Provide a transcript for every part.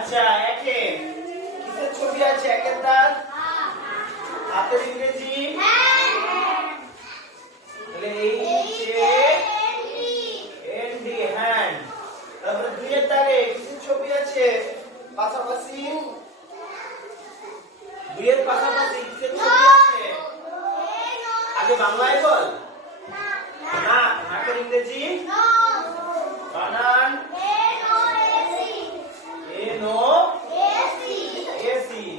আচ্ছা একে কিসের ছবি আছে একের দাঁত হাতের ইংরেজি তাহলে HAND হ্যান্ড তারপরে দুইয়ের দাগে কিসের ছবি আছে পাশাপাশি দুইয়ের পাশাপাশি কিসের ছবি আছে আগে বাংলায় বল না হাতের ইংরেজি বানান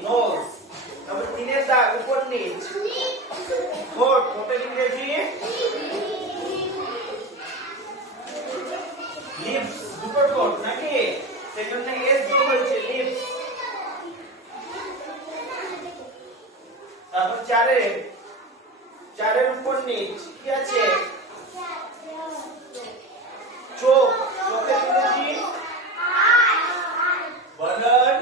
নোজ তারপর তিনের দাগ উপর নিচ ঠোঁট ঠোঁটের ইংরেজি লিপস দুটো ঠোঁট নাকি সেখানে এস যোগ হয়েছে লিপস তারপর চারের উপর নিচ কি আছে চোখ চোখের ইংরেজি বানান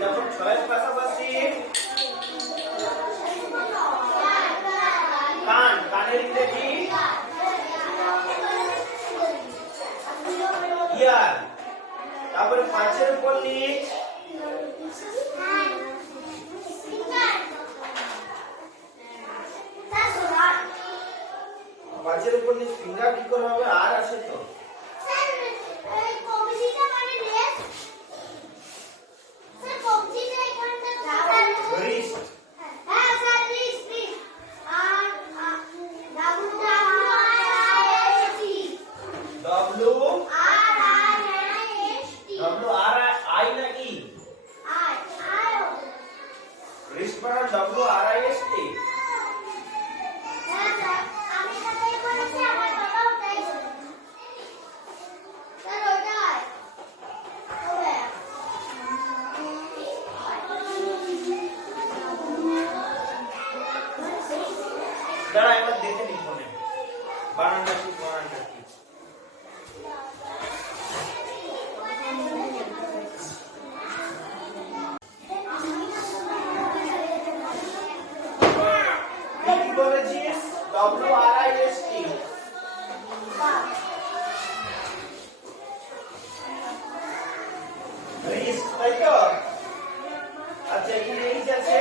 তারপর ছয়ের পাশাপাশি কান কানের ইংরেজি ইয়ার তারপরে পাঁচের উপর নিচ পাঁচের উপর নিচ ফিঙ্গার কি করে হবে আর আছে তো WRIST দাঁড়া এবার দেখে নিই ফোনে বানানটা কি বলেছিস WRIST রিস্ট তাই তো আচ্ছা এখানে এইচ আছে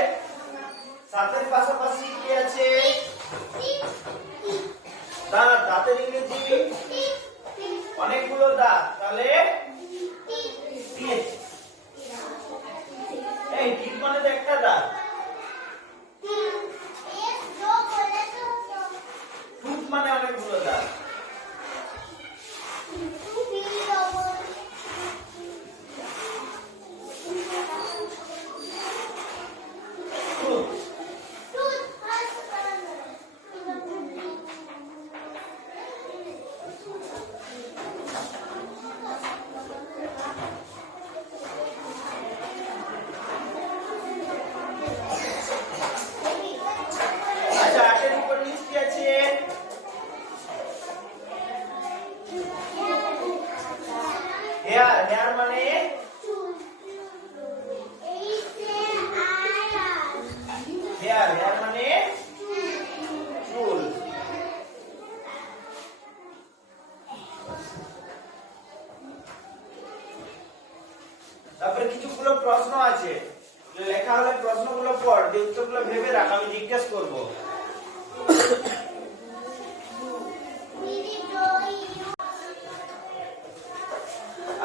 সাতের পাশাপাশি কি আছে দাঁত দাঁতের ইংরেজি অনেকগুলো দাঁত তাহলে টিথ এই টিথ মানে তো একটা দাঁত টুথ মানে অনেকগুলো দাঁত হেয়ার মানে হেয়ার মানে চুল তারপরে কিছুগুলো প্রশ্ন আছে লেখা হলে প্রশ্নগুলো পড় দিয়ে উত্তরগুলো ভেবে রাখ আমি জিজ্ঞেস করবো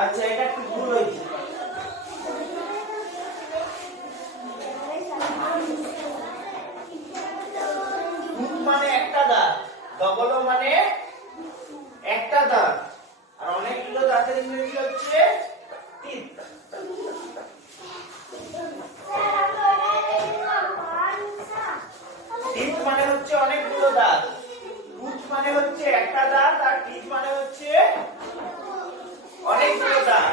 আচ্ছা এটা একটু ভুল হয়েছে টুথ মানে একটা দাঁত ডবল মানে একটা দাঁত আর অনেকগুলো দাঁতের ইংরেজি হচ্ছে টিথ টিথ মানে হচ্ছে অনেকগুলো দাঁত টুথ মানে হচ্ছে একটা দাঁত আর টিথ মানে হচ্ছে অনেকগুলো দাঁত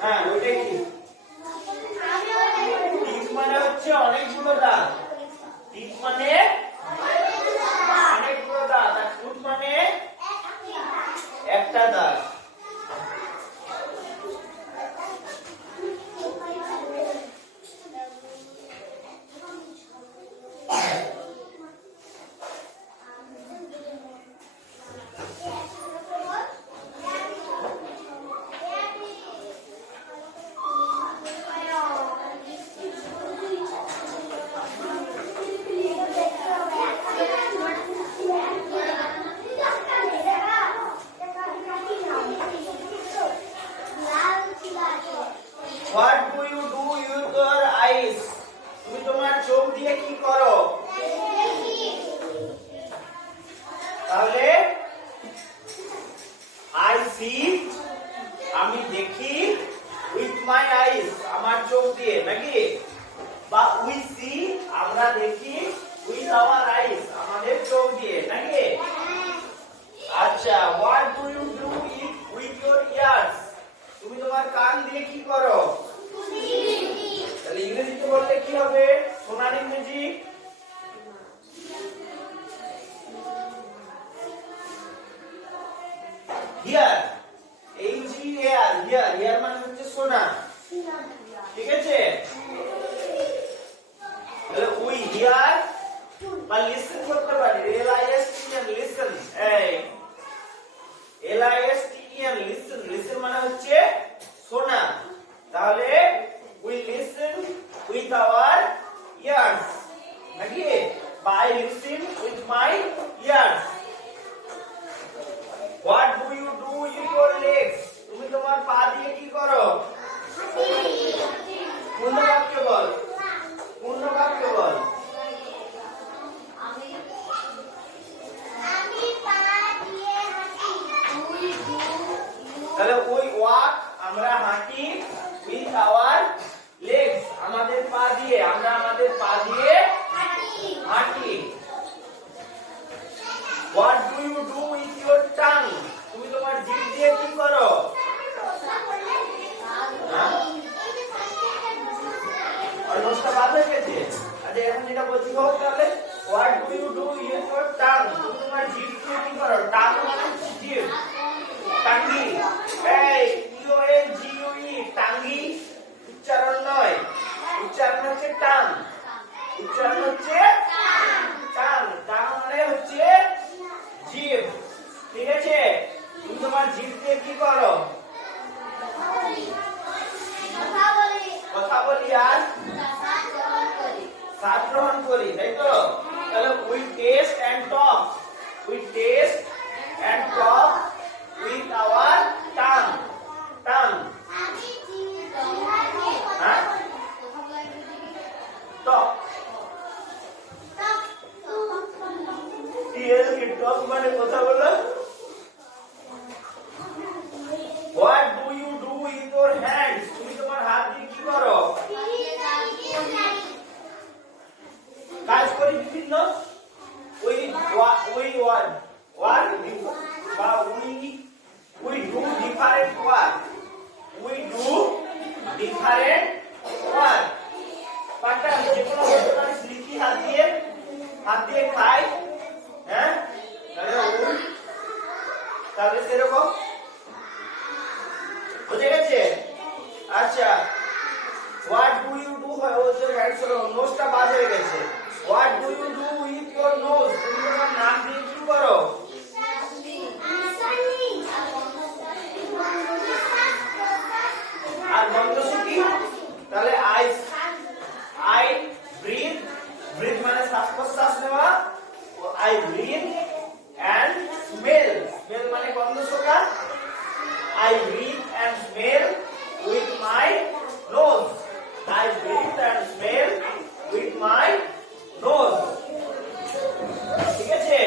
হ্যাঁ ওইটাই কি টিথ মানে হচ্ছে অনেকগুলো দাঁত টিথ মানে অনেকগুলো দাঁত আর টুথ মানে একটা দাঁত we see আমরা দেখি with our eyes আমাদের চোখ দিয়ে নাকি আচ্ছা what do you do with your ears তুমি তোমার কান দিয়ে কি করো তাহলে ইংরেজিতে বললে কি হবে শোনার ইংরেজি here H E A R here মানে হচ্ছে শোনা ঠিক আছে তাহলে উই হিয়ার বা লিসেন করতে পারি L I S T N listen এই L I S T E N listen মানে হচ্ছে শোনা তাহলে we listen with our ears নাকি by listen with my ears What do you do with your legs? তুমি তোমার পা দিয়ে কি করো? পূর্ণ বাক্য বল। পূর্ণ বাক্য বল। আমি পা দিয়ে হাঁটি। তাহলে we walk আমরা হাঁটি with our legs আমাদের পা দিয়ে আমরা আমাদের পা দিয়ে হাঁটি। What do you do with your tongue? তুমি তোমার জিভ দিয়ে কি করো? আর নোটটা বাদ হয়ে গেছে। আচ্ছা এখন যেটা বলছি হোক তাহলে what do you do with your tongue? তুমি তোমার জিভ দিয়ে কি করো? tongue মানে জিভ। টাঙ্গি। এই T O N G U E টাঙ্গি উচ্চারণ নয়। উচ্চারণ হচ্ছে টাং। উচ্চারণ হচ্ছে টাং। টাং মানে হচ্ছে জিভ ঠিক আছে তুমি তোমার জিভ দিয়ে কি করো কথা বলি আর স্বাদ গ্রহণ করি তাই তো তাহলে we test and talk with our tongue হ্যাঁ টক টক মানে কথা বলো What do you do with your hands? তুমি তোমার হাত দিয়ে কি করো? কাজ করি বিভিন্ন we do different work. পাটা যে কোনো বলতে পারিস লিখি হাত দিয়ে খাই হ্যাঁ তাহলে সেরকম বুঝে গেছে আচ্ছা what do you do with your hands নোজটা বাদ হয়ে গেছে what do you do with your nose তুমি তোমার নাক দিয়ে কি করো আর বন্ধ কি তাহলে I breathe মানে শ্বাস প্রশ্বাস নেওয়া I breathe and smell মানে গন্ধ শোকা I breathe and smell with my nose I breathe and smell with my nose ঠিক আছে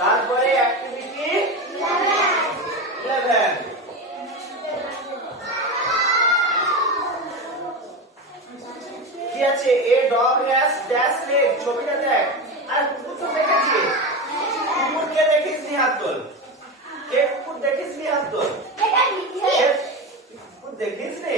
তারপরে অ্যাক্টিভিটি 11 কি আছে a dog has dash leg ছবিটা দেখ আর কুকুর তো দেখেছি কুকুর কে দেখিস নি হাত তোল কে কুকুর দেখিস নি হাত তোল কুকুর দেখিস নি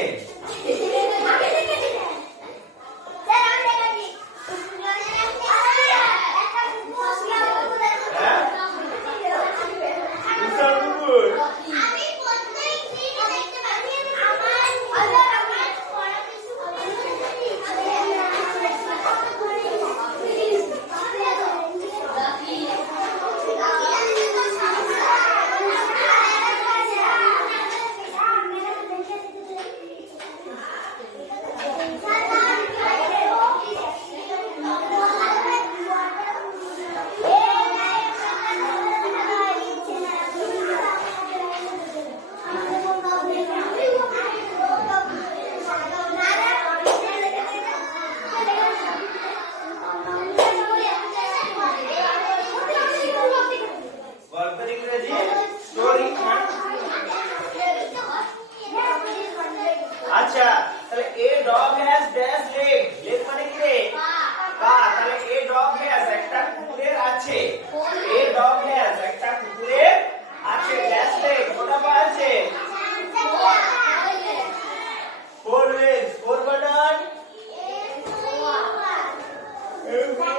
leg কটা পা আছে? 4 legs. 4 button. Everyone.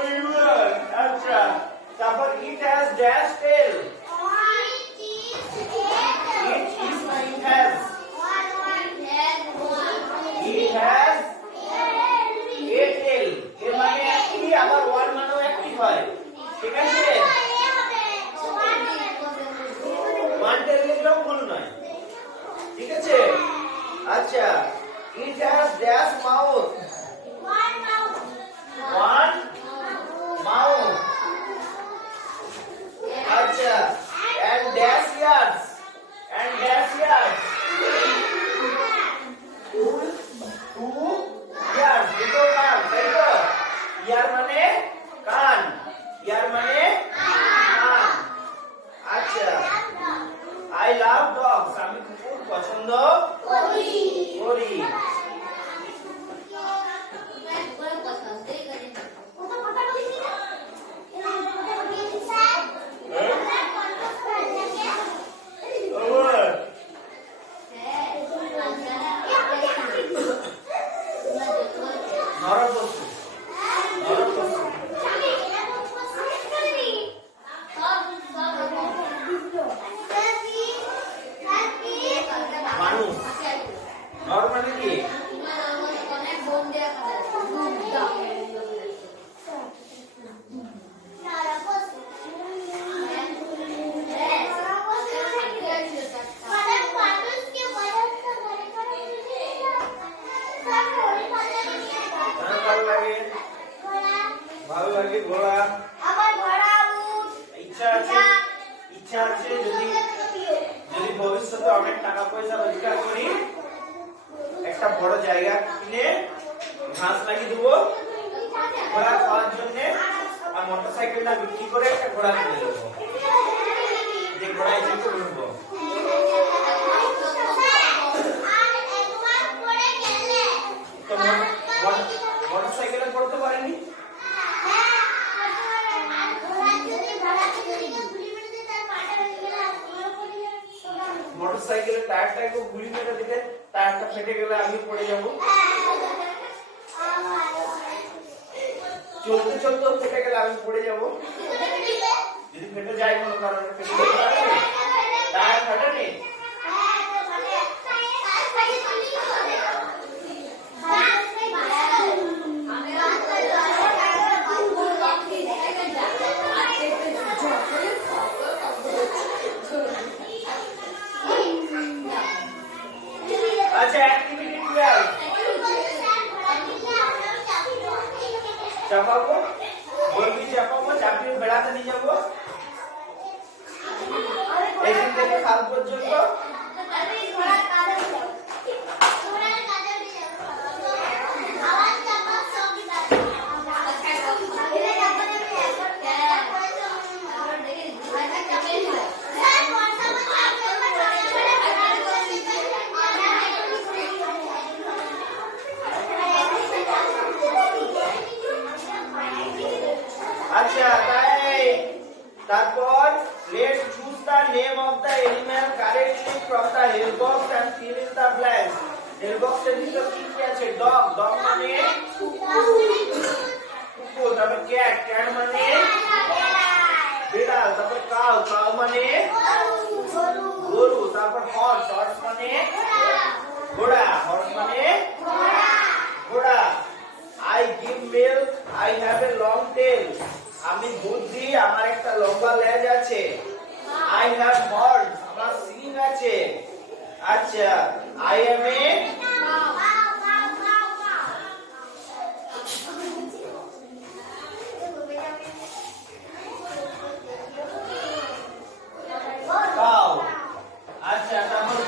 আচ্ছা, তারপর it has dash tail. It has a tail. এর মানে একই, আবার one মানেও একই হয়। ঠিক আছে? one tail লিখলেও ভুল নয়। ঠিক আছে? আচ্ছা, it has dash mouth. One mouth. আচ্ছা, and dash ears. And dash ears. Two ears. দুটো কান, তাই তো? ear মানে কান, ear মানে কান। আচ্ছা, I love dogs. আমি কুকুর পছন্দ করি। নরপশু, নরপশু। মানুষ। নর মানে কি? ভালো লাগে ঘোড়া। ইচ্ছা আছে, ইচ্ছা আছে যদি ভবিষ্যতে অনেক টাকা পয়সা রোজগার করি, একটা বড় জায়গা কিনে ঘাস লাগিয়ে দেবো ঘোড়া খাওয়ার জন্য, আর মোটরসাইকেলটা বিক্রি করে একটা ঘোড়া কিনে দেবো, যে ঘোড়ায় চেপে ঘুরবো। তো মোটরসাইকেলে পড়তে পারিনি, মোটরসাইকেলের টায়ারটাকে গুলি মেরে দিলে টায়ারটা ফেটে গেলে আমি পড়ে যাবো, চলতে চলতে ফেটে গেলে আমি পড়ে যাবো, যদি ফেটে যায় কোনো কারণে ফেটে যেতে পারে, টায়ার ফাটেনি। আচ্ছা, অ্যাক্টিভিটি 12 চাপাবো, বলবি চাপাবো, চাপিয়ে বেড়াতে নিয়ে যাবো এখান থেকে কাল পর্যন্ত। আচ্ছা, তাই তারপর let's choose the name of the animal correctly from the help box and fill in the blanks. help box এর ভিতর কি কি আছে? ডগ, ডগ মানে কুকুর, তারপর ক্যাট, ক্যাট মানে বিড়াল, তারপর কাউ, কাউ মানে গরু, তারপর হর্স, হর্স মানে ঘোড়া, হর্স মানে ঘোড়া। I give milk, I have a long tail. আমি দুধ দিই, আমার একটা লম্বা লেজ আছে। I have horns, আমার শিং আছে। আচ্ছা, I am a cow. আচ্ছা, তারপর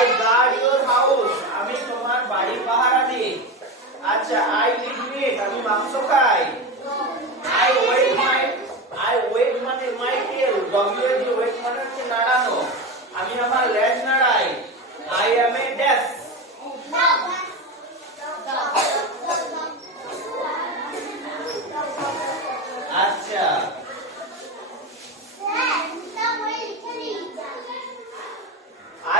I guard your house, আমি তোমার বাড়ি পাহারা দিই। আচ্ছা, I eat meat, আমি মাংস খাই। I wait মানে my tail, wait মানে হচ্ছে নাড়ানো, আমি আমার লেজ নাড়াই। I am a dash. আচ্ছা,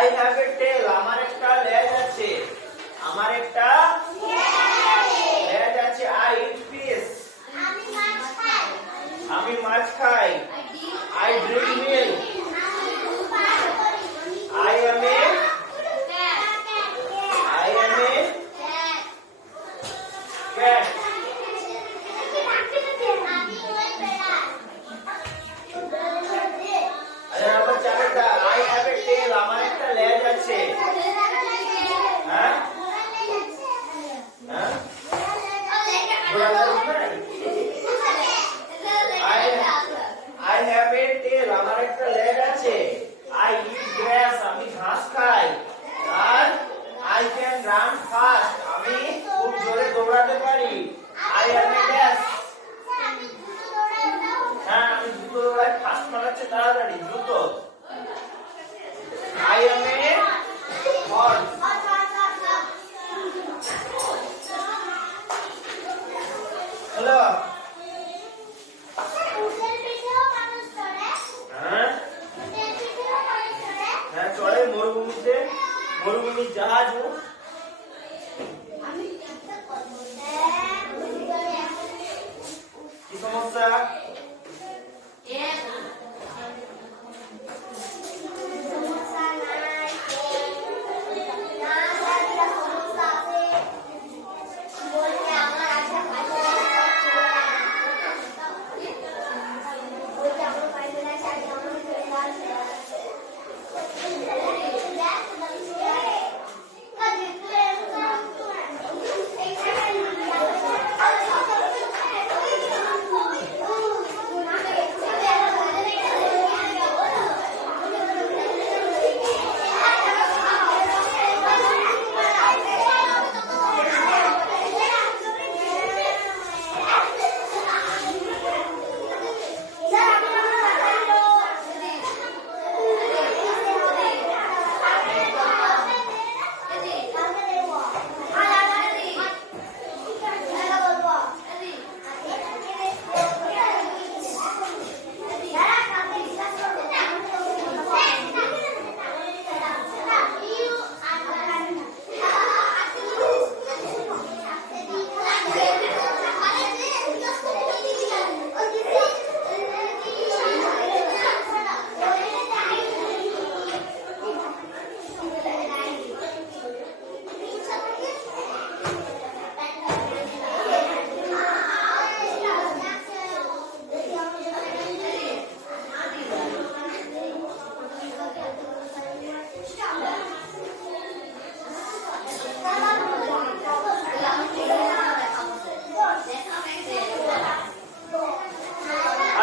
I have a tail. আমার একটা লেজ আছে। আমার একটা লেজ আছে। I eat fish. আমি মাছ খাই। I drink milk. I am a cat. আরে বাবা চারটা। I have a tail. আমার একটা লেজ আছে। হ্যাঁ? হ্যাঁ? I have a tail. আমার একটা লেজ আছে। I eat grass. আমি ঘাস খাই। আর I can run fast. আমি খুব জোরে দৌড়াতে পারি। I am a dash. হ্যাঁ আমি দ্রুত দৌড়াই। ফাস্ট মানে হচ্ছে তাড়াতাড়ি দ্রুত। I am a horse. Hello হ্যাঁ হ্যাঁ চলে মরুভূমিতে মরুভূমির জাহাজ কি সমস্যা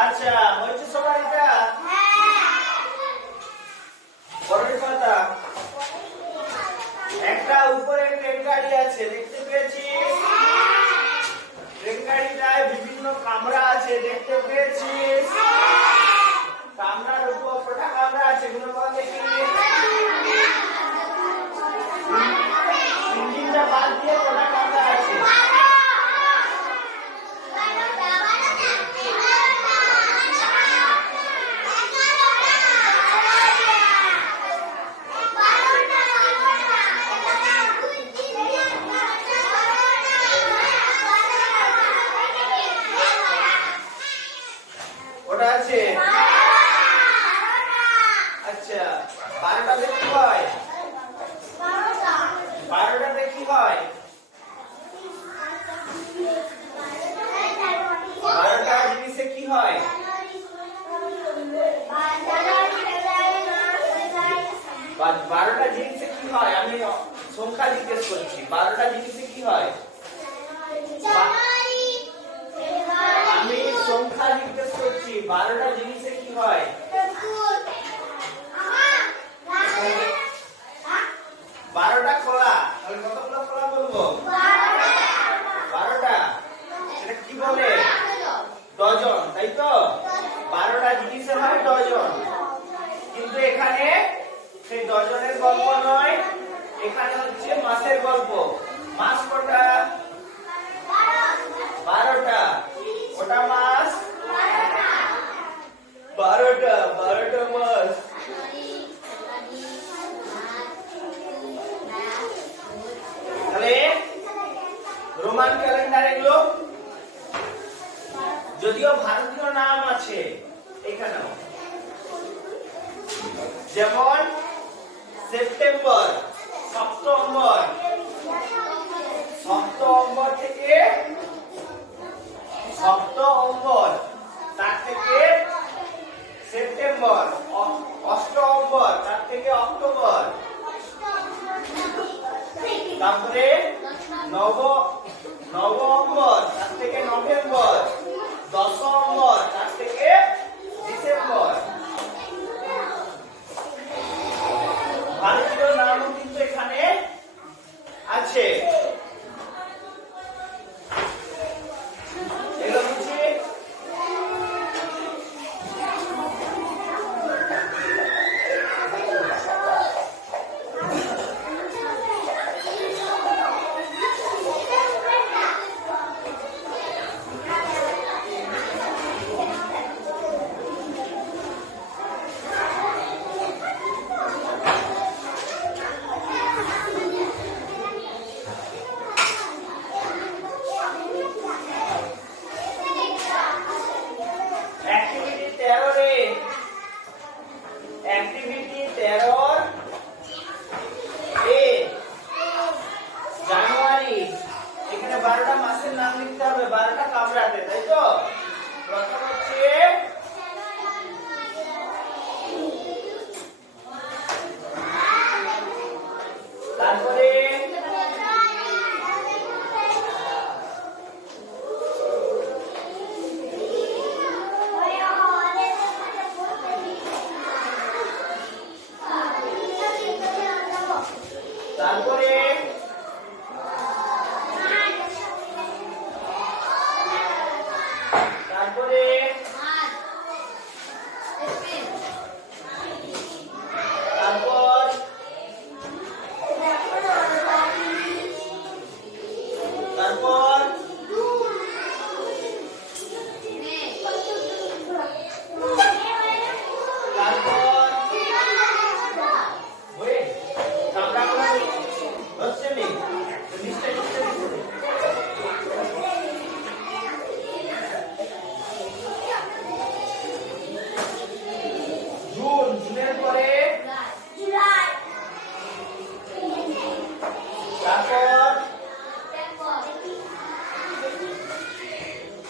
আচ্ছা হয়েছে সবার এটা পরের পাতা একটা উপরে ট্রেন গাড়ি আছে দেখতে পেয়েছিস ট্রেন গাড়িটায় বিভিন্ন কামরা আছে দেখতে পেয়েছিস কামরার উপর কটা কামরা আছে এগুলো বল দেখি ইঞ্জিনটা বাদ দিয়ে কটা কামরা আছে ওটা আছে আচ্ছা 12টাতে কি হয় 12টাতে কি হয় 12টা জিনিসে কি হয় 12টা জিনিসে কি হয় আমি সংখ্যা জিজ্ঞেস করছি 12টা জিনিসে কি হয় আমি সংখ্যা জিজ্ঞেস করছি 12টা জিনিসে কি হয় 12টা খোলা তাহলে কতগুলো খোলা বলবো 12টা এটা কি বলে ডজন তাই তো 12টা জিনিসে হয় ডজন কিন্তু এখানে সেই ডজনের গল্প নয় এখানে হচ্ছে মাসের গল্প মাস কটা 12টা ওটা মাস 12টা মাস যেমন সেপ্টেম্বর, সেপ্টেম্বর, সেপ্টেম্বর থেকে সেপ্টেম্বর, তার থেকে সেপ্টেম্বর, অক্টোবর, তার থেকে অক্টোবর, তারপরে নভেম্বর, তার থেকে নভেম্বর, ডিসেম্বর, তার থেকে ডিসেম্বর। ভারতীয় নামও কিন্তু এখানে আছে। এগুলো হচ্ছে অ্যাক্টিভিটি 13 রে, অ্যাক্টিভিটি 13 এ জানুয়ারি, এখানে 12টা মাসের নাম লিখতে হবে, 12টা কামরাতে, তাই তো? প্রথম হচ্ছে তারপরে তারপরে তারপরে তারপর তারপর তারপর ওই কামরাগুলো হচ্ছে নি লিস্টে লিখতে দিতে। জুন, জুনের পরে তারপর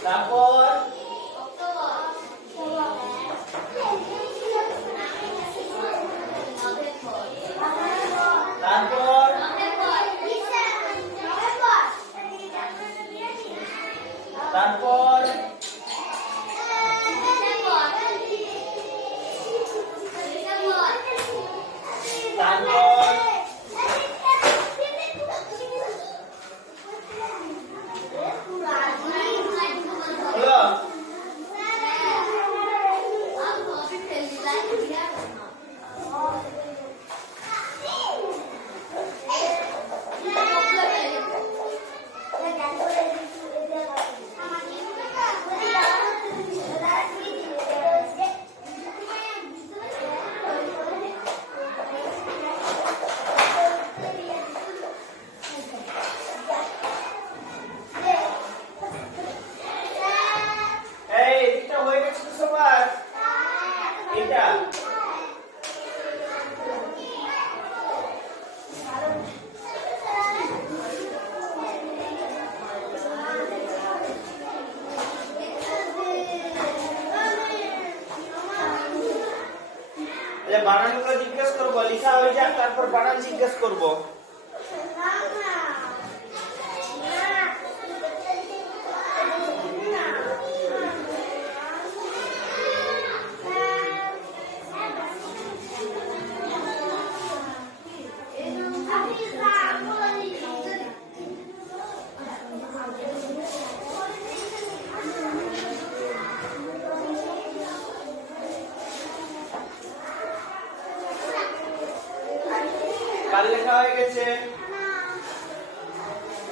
তারপর তারপর তারপর তারপর হলো এই এটা হয়ে গেছে তো সবার, এটা বানানগুলো জিজ্ঞেস করবো, লিখা হয়ে যাক, তারপর বানান জিজ্ঞেস করবো। কাল লেখা হয়ে গেছে,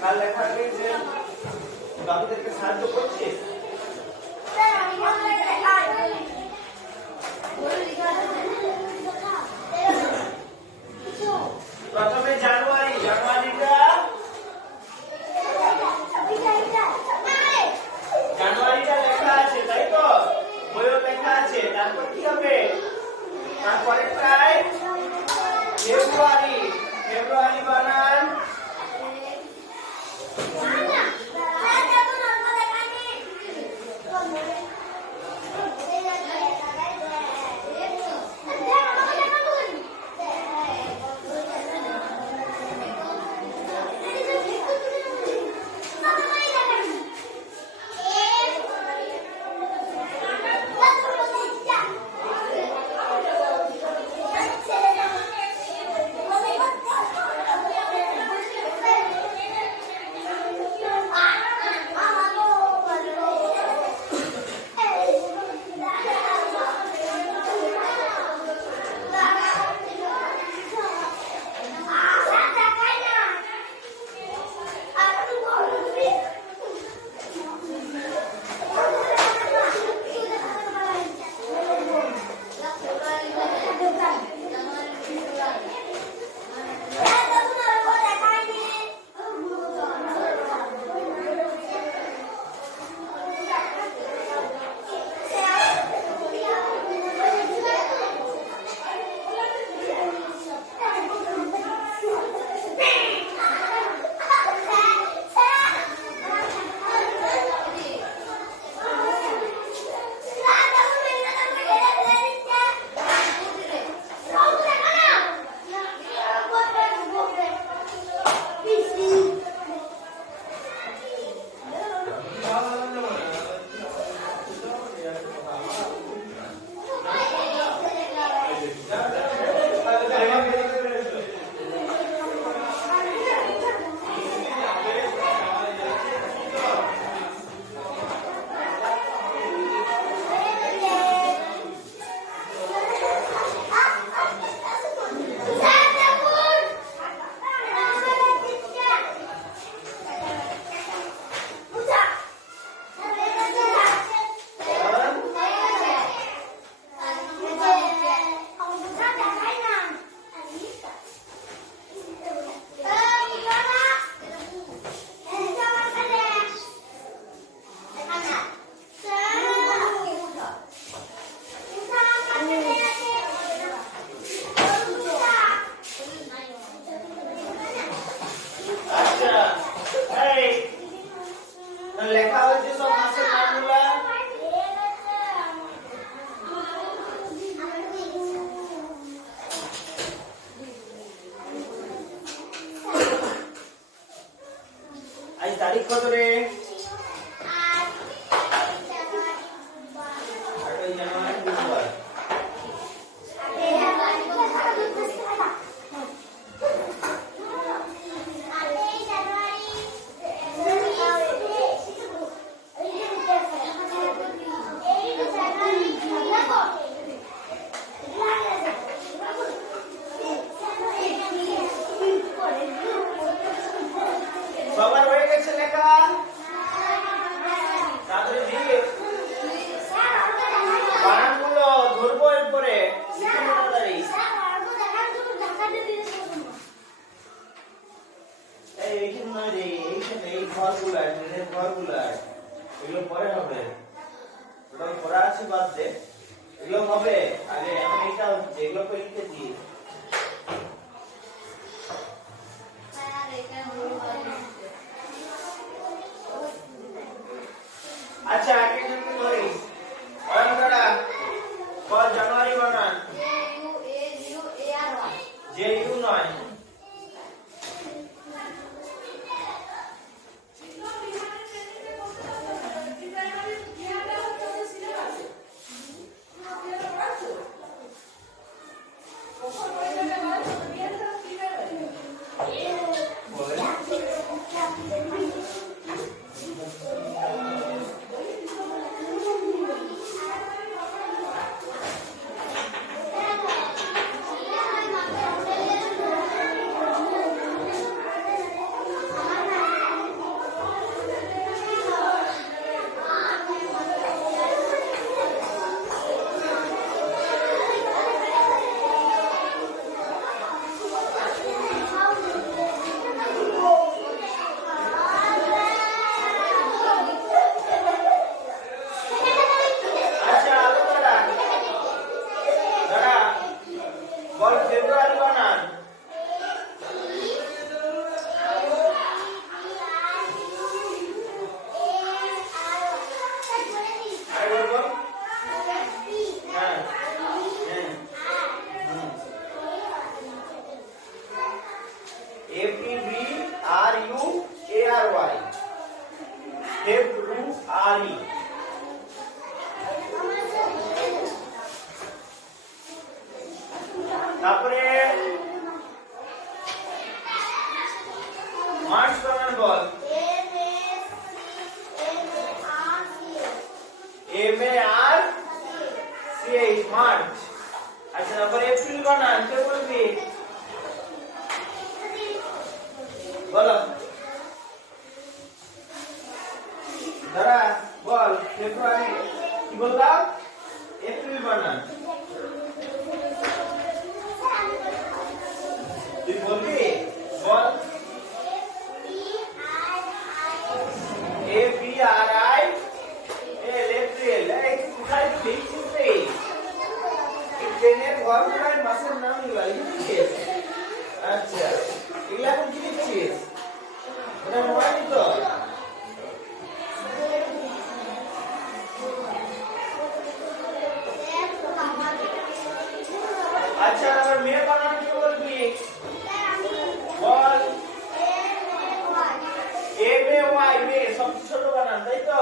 কাল লেখা হয়ে গেছে, বাবুদেরকে সাহায্য করছিস? প্রথমে জানুয়ারি, জানুয়ারিটা লেখা আছে, তাই তো? বইও লেখা আছে। তারপর কি হবে? তারপরেরটায় কত রে? 8 জানুয়ারি বুধবার। সবার হয়ে গেছে লেখা? তাড়াতাড়ি দিয়ে বানানগুলো ধরবো এরপরে লিখে নাও তাড়াতাড়ি। এইখানে নয় রে, এইখানে এই ঘরগুলা, ট্রেনের ঘরগুলা, এগুলো পরে হবে। ওটা পড়া আছে বাদ দে, এগুলো হবে আগে। এখন এটা হচ্ছে, এগুলো করে লিখে দিই। আচ্ছা আগে কিন্তু ধরি অঙ্কটা বল। জানুয়ারি বানান জে ইউ নয়। February. তারপরে মার্চ বানান বল। M-A-R-C-H March. আচ্ছা তারপরে এপ্রিল বানান কে বলবি বলো। দাঁড়া বল ফেব্রুয়ারি কি বললাম? এপ্রিল বানান তুই বলবি বল। A-P-R-I-L April. এই কোথায় লিখছিস রে? ট্রেনের ঘরগুলোর মাসের নাম লিখছিস? আচ্ছা এগুলা এখন কি লিখছিস? ওটা মোবাইল তো। আচ্ছা আবার মেয়ে বানান কি বলবি বল। M-A-Y মে সব ছোট বানান তাই তো।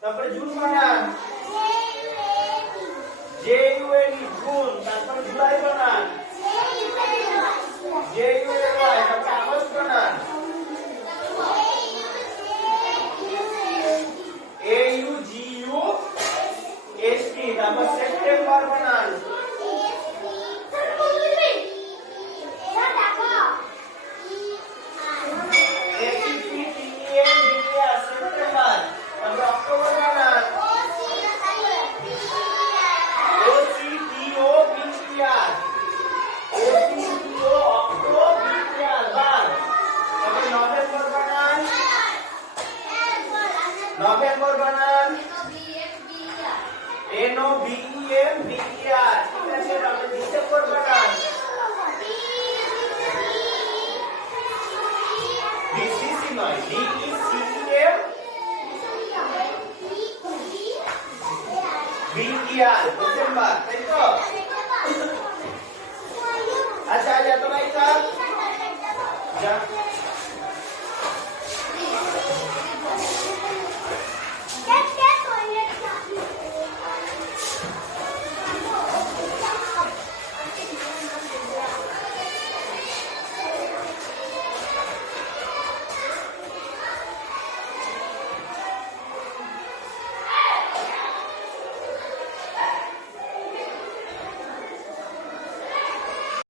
তারপরে জুন বানান J-U-N-E জুন। তারপরে জুলাই বানান J-U-L-Y। তারপরে আগস্ট বানান A-U-G-U-S-T। তারপর সেপ্টেম্বর বানান সেপ্টেম্বর। তারপর অক্টোবর বানান O-C-T-O-B-E-R। O-C-T-O অক্টোবর বার। তারপর নভেম্বর বানান নভেম্বর বানান N-O-V-E-M-B-E-R। ঠিক আছে তাহলে ডিসেম্বর বানান D-C-C নয় D-E-C-E-M B-E-R।